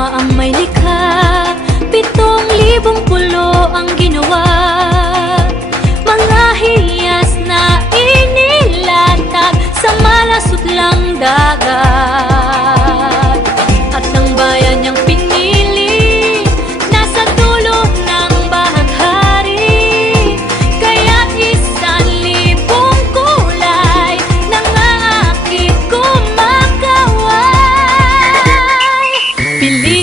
Duma ang may likha, 7,000 pulo ang ginawa. Mga hiyas na inilatag sa malasot lang dagat.